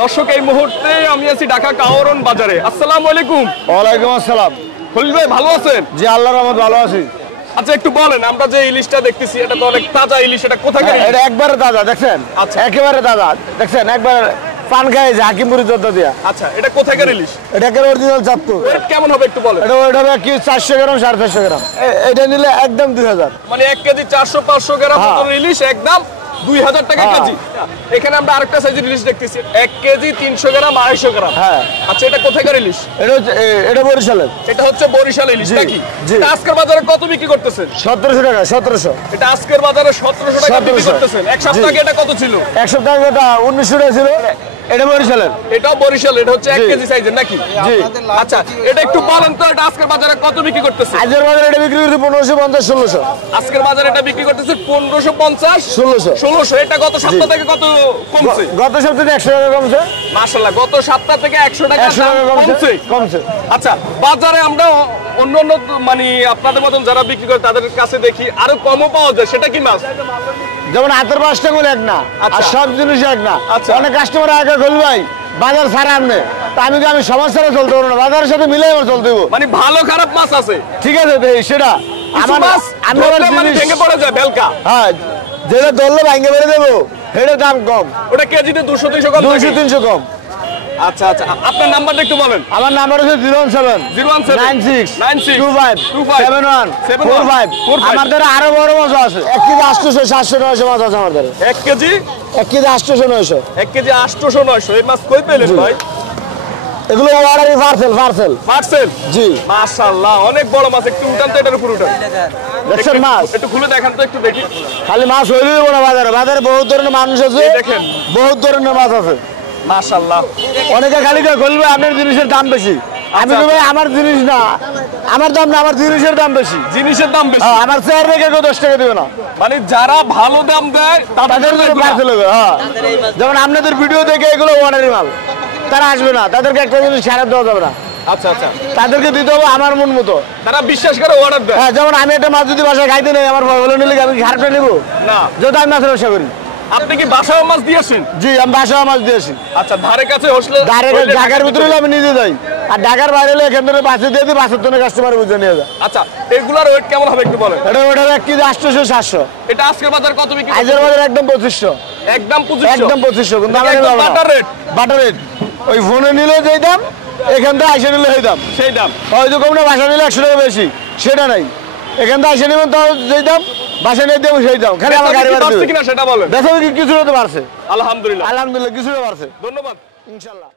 দর্শক এই মুহূর্তে আমি আছি ঢাকা কাওরন বাজারে। আসসালামু আলাইকুম। ওয়ালাইকুম আসসালাম। খলিল ভাই ভালো আছেন? জি আল্লাহর রহমতে ভালো আছি। আচ্ছা একটু বলেন, আমরা যে ইলিশটা দেখতেছি এটা তো অনেক তাজা ইলিশ, এটা কোথায়? এটা একবারে তাজা, দেখছেন? আচ্ছা। একেবারে তাজা, দেখছেন? একবার পান খাইছে হাকিমপুরি জর্দা দিয়া। আচ্ছা, এটা কোথাকার ইলিশ? এটাকে অরিজিনাল চাঁদপুর। ওয়েট কেমন হবে একটু বলেন। এটা ওইটা হবে কি 400 গ্রাম 450 গ্রাম। এটা নিলে একদম 2000। মানে 1 কেজি 400-500 গ্রাম ওজন ইলিশ একদম 2000 টাকা কেজি। এখানে আমরা আরেকটা সাইজের ইলিশ দেখতেছি 1 কেজি 300 গ্রাম 250 গ্রাম। হ্যাঁ। আচ্ছা, এটা কোথাকার ইলিশ? এটা বরিশালের। এটা হচ্ছে বরিশাল ইলিশ নাকি? জি। এটা আজকের বাজারে কত বিক্রি করতেছেন? 1700 টাকা 1700। এটা আজকের বাজারে 1700 টাকা বিক্রি করতেছেন। এক সপ্তাহ আগে এটা কত ছিল? এক সপ্তাহ আগে এটা 1900 টাকা ছিল। এটা বরিশালের। এটাও বরিশাল, এটা হচ্ছে 1 কেজি সাইজের নাকি? জি। আচ্ছা, এটা একটু বলেন তো এটা আজকের বাজারে কত বিক্রি করতেছে? আজকের বাজারে এটা বিক্রি করতে 1550 1600। আজকের বাজারে এটা বিক্রি করতেছে 1550 1600। এটা গত সপ্তাহ থেকে কত কমছে? গত সপ্তাহে 100 টাকা কমছে। মাশাআল্লাহ, গত সপ্তাহ থেকে 100 টাকা কমছে। আচ্ছা, বাজারে আমরা অন্য মানে আপনাদের মতন যারা বিক্রি করে তাদের কাছে দেখি আরো কমও পাওয়া যায়, সেটা কি মাছ? যেমন হাতের মাছটা গুলো এক না, আর সব জিনিস এক না। অনেক কাস্টমার আগে বল ভাই বাজার ছাড়া আমনে, তা আমি সমাজ ছাড়া চলতে পারবো না, বাজারের সাথে মিলে আমার চলতে হবো। মানে ভালো খারাপ মাছ আছে, ঠিক আছে সেটা আমার মাছ মানে ভেঙে পড়ে যায় বেলকা। হ্যাঁ, যেটা ধরলে ভেঙে বেড়ে দেবো সেটা দাম কম, ওটা কেজিতে 200-300 কম, 200-300 কম। আচ্ছা আচ্ছা, আপনার নাম্বারটা একটু বলেন। আমার নাম্বার হচ্ছে 01796257145। আমার দ্বারা আরো বড় মাছ আছে, 1 কেজি 800-700-900 মাছ আছে আমার দ্বারা। 1 কেজি 800-900। 1 কেজি 800-900। এই মাছ কই পেলেন ভাই? এগুলো অর্ডারি পার্সেল। জি মাশাআল্লাহ, অনেক বড় মাছ। একটু উঠান তো, এটার উপর উঠান। দেখছেন মাছ? একটু খুলে দেখান তো, একটু দেখি। খালি মাছ হইলেই বড় বাজারে বহুত ধরনের মানুষ আছে, দেখেন বহুত ধরনের মাছ আছে। মাশাআল্লাহ। অনেকে খালি বলবে আপনার জিনিসের দাম বেশি। আমি তো ভাই আমার জিনিস না, আমার দাম না, আমার জিনিসের দাম বেশি। জিনিসের দাম বেশি? আমার চেয়ার রেখে কেউ 10 টাকা দেবে না। মানে যারা ভালো দাম দেয় তাদের পার্সেল হবে। হ্যাঁ, যেমন আপনাদের ভিডিও দেখে এগুলো অর্ডারি মাল, তারা আসবে না, তাদেরকে একটা জিনিস ছাড়া দেওয়া যাবে না। আচ্ছা আচ্ছা, তাদেরকে দিতে হবে আমার মন মতো, তারা বিশ্বাস করে অর্ডার দেয়। হ্যাঁ, যেমন আমি একটা মাছ যদি বাসায় খাইতে নেই, আমার বলে নিলে আমি খারাপটা নেবো না, যদি আমি মাছের ব্যবসা করি। আপনি কি বাসায় মাছ দিয়েছেন? জি, আমি বাসায় মাছ দিয়েছি। আচ্ছা, ধারে কাছে হসলে ঢাকার ভিতরে আমি নিজে যাই, আর ঢাকার বাইরে হলে এখান থেকে বাসে দিয়ে দিই, বাসের জন্য কাস্টমার বুঝে নিয়ে যায়। আচ্ছা, এগুলার ওয়েট কেমন হবে একটু বলেন। এটা 1 কেজি 800-700। এটা আজকের বাজার কত বিক্রি? আজকের বাজার একদম 2500। একদম 2500? একদম 2500। কিন্তু বাটার রেট ওই ফোনে নিলে যেই দাম, এখান থেকে আইসা নিলে সেই দাম। হয়তো কম না, বাসা নিলে 100 টাকা বেশি, সেটা নাই। এখান থেকে আইসা নিবেন তো যেই দাম, বাসা নিয়ে দেবো সেই দাম। খালি আমার গাড়ি বাড়ছে কিনা সেটা বলেন। বেচা কিছুটা তো বাড়ছে, আলহামদুলিল্লাহ কিছুটা বাড়ছে। ধন্যবাদ। ইনশাল্লাহ।